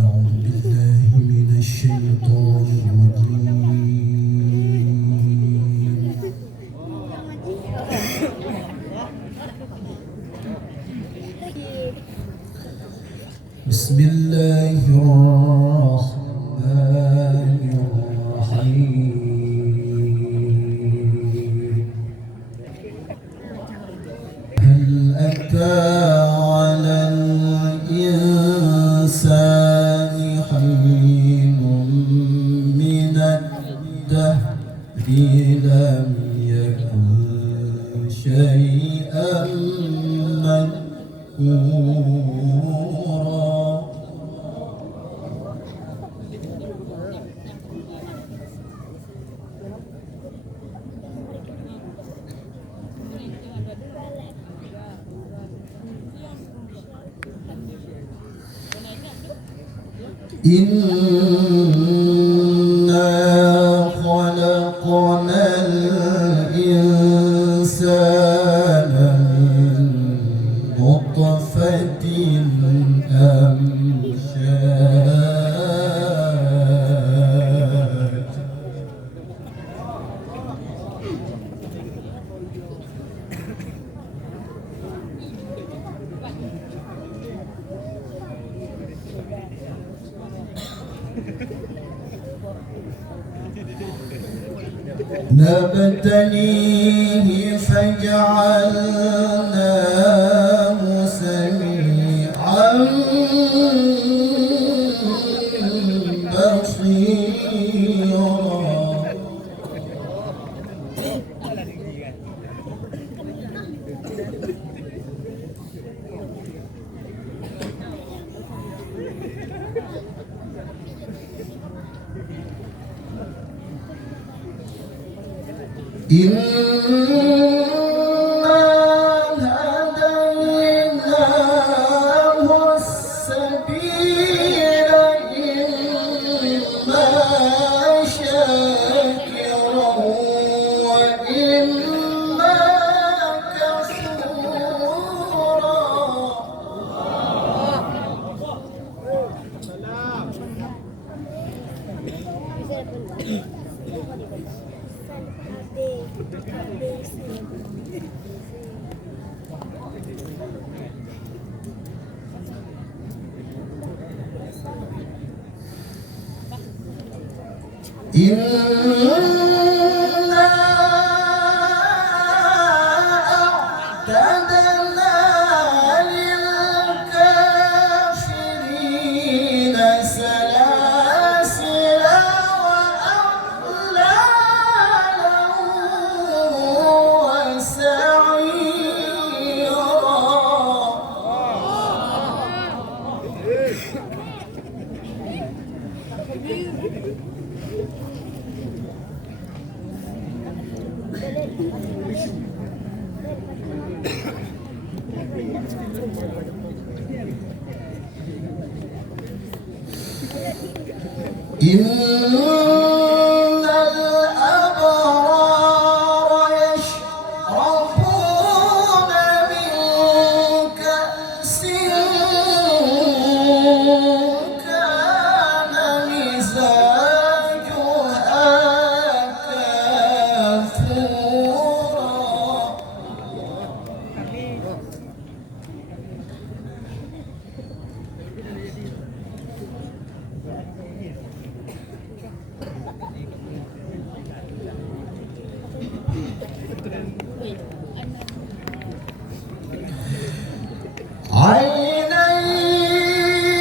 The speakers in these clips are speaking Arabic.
أعوذ بالله من الشيطان الرجيم. بسم الله الرحمن الرحيم. هل أتى على الإنسان حين من الدهر لم يكن شيئا مذكورا. إنا خلقنا الإنسان من نطفة أمشاج. نبتليه فجعلناه سميعا بصيرا. إنا هديناه السبيل إما شاكرا وإما كفورا. إنا أعتدنا للكافرين سلاسل وأغلالا وسعيرا. إن الأبرار يشربون من كأس كان مزاجها كافورا. عينا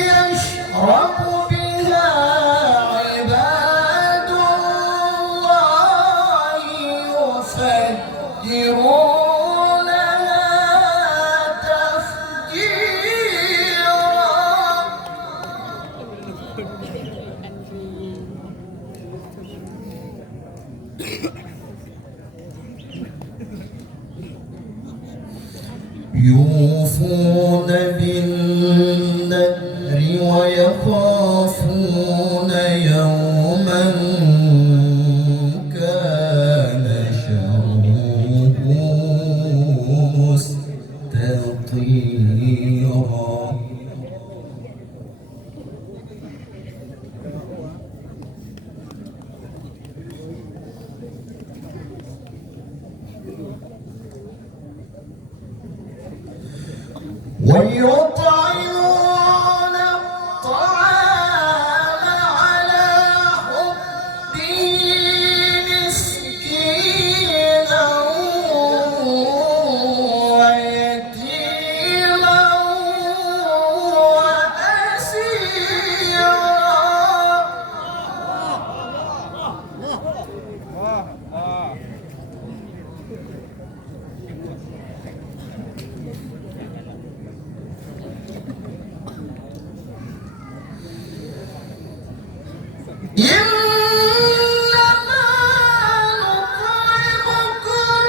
يشرب بها عباد الله يفجرونها تفجيرا. يوفون بالنذر ويخافون يوما كان شره مستطيرا. ويطعمون الطعام على حبه مسكينا ويتيما وأسيرا. إنما نطعمكم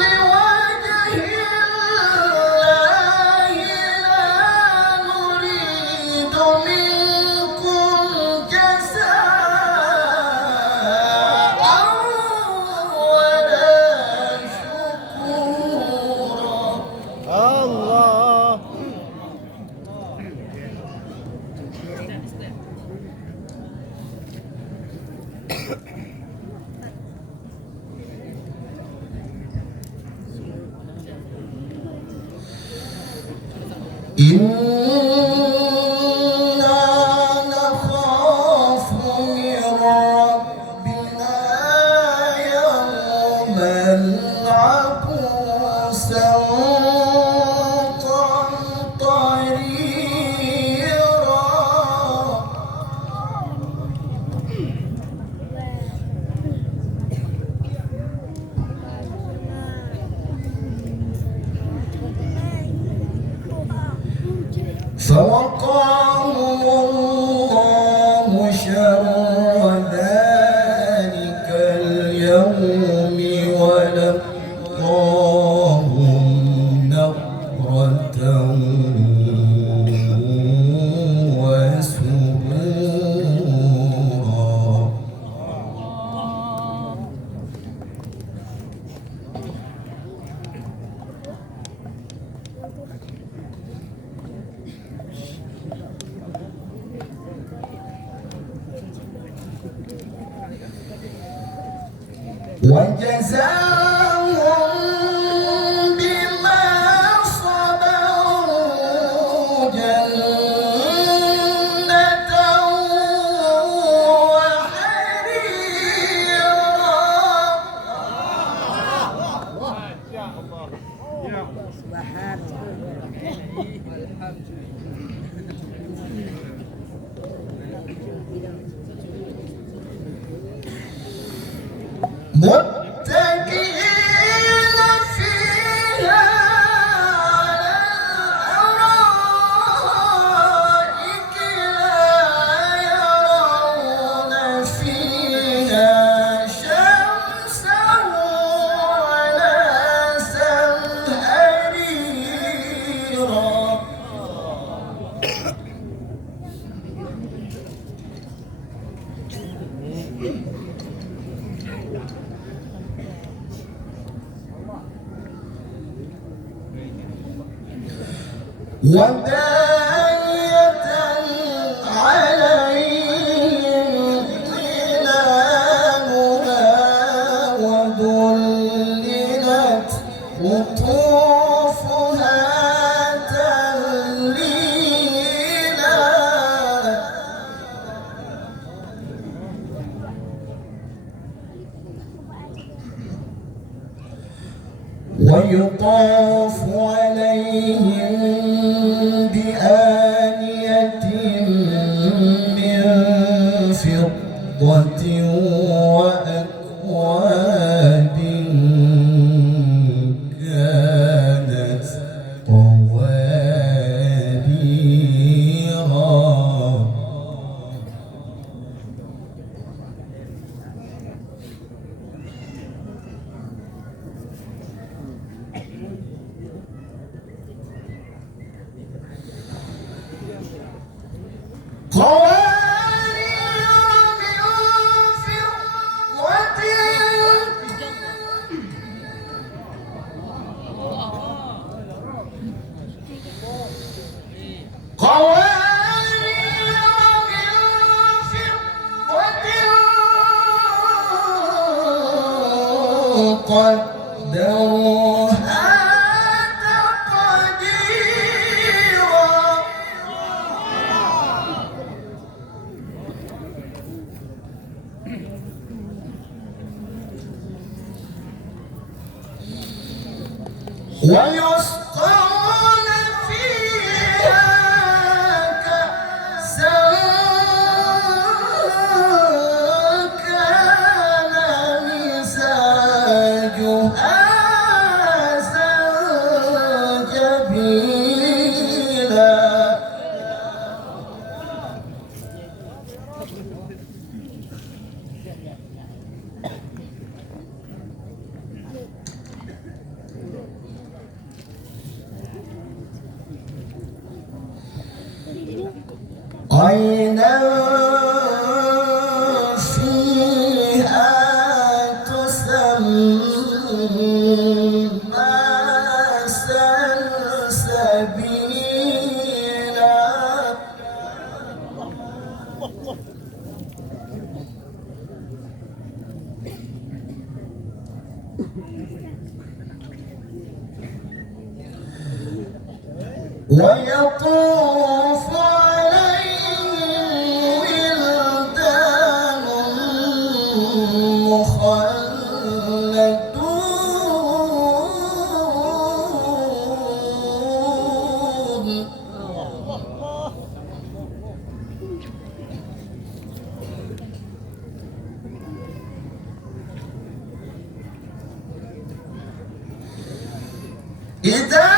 لوجه الله لا نريد منكم جزاء ولا شكورا. الله. إنا نخاف من ربنا يوما عبوسا قمطريرا. فوقاهم الله شر ذلك اليوم ولقاهم نضرة وسرورا. وجزاهم بما صبروا جنة وحريرا. متكئين فيها على الأرائك لا يرون فيها شمسا ولا زمهريرا. ودانية عليهم ظلالها وذللت قطوفها تذليلا. ويطاف عليهم بآنية من فضة وأكواب كانت قواريرا. عينا فيها تسمى سلسبيلا ويطوف عليهم ولدان مخلدون إذا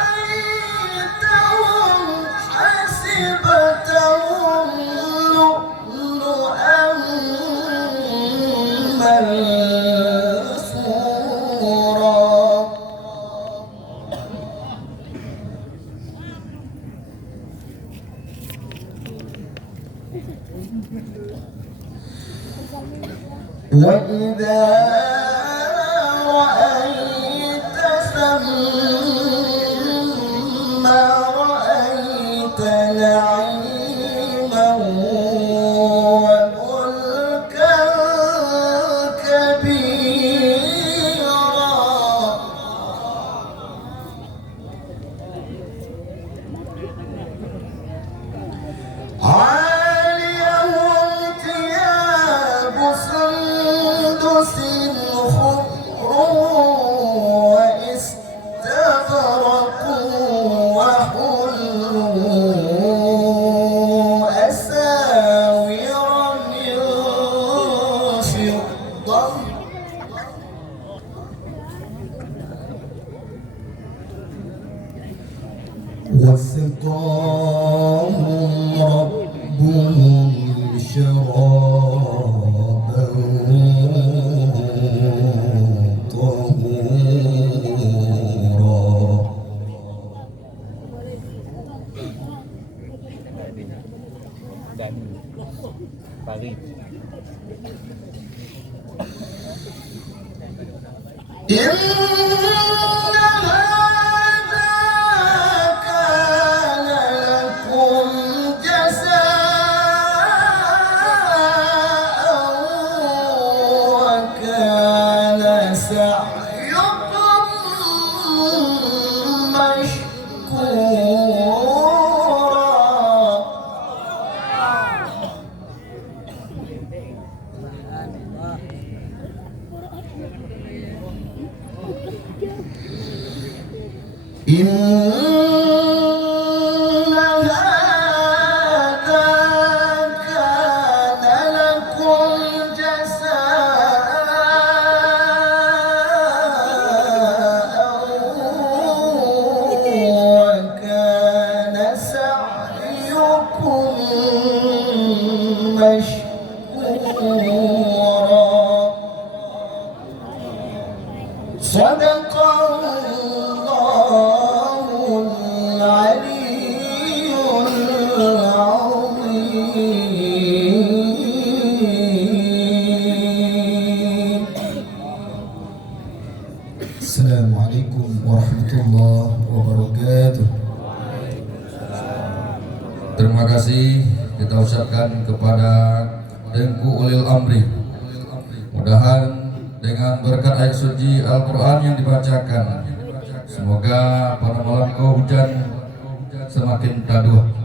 رأيتهم حسبتهم لؤلؤا منثورا وإذا رأيت ثم رأيت نعيما وملكا كبيرا عاليهم ثياب سندس خضر واستبرق وحلوا أساور من فضة وسقاهم ربهم شرابا طهورا dan Paris. إن هذا كان لكم جزاء وكان سعيكم مشكورا إن هذا كان لكم جزاء وكان سعيكم مشكورا صدق الله العلي العظيم. السلام عليكم ورحمة الله وbarakatuh. Terima kasih kita ucapkan kepada Tengku Ulil Amri. Mudah-mudahan dengan berkat ayat suci Al-Quran yang dibacakan, semoga pada malam hujan semakin taduh.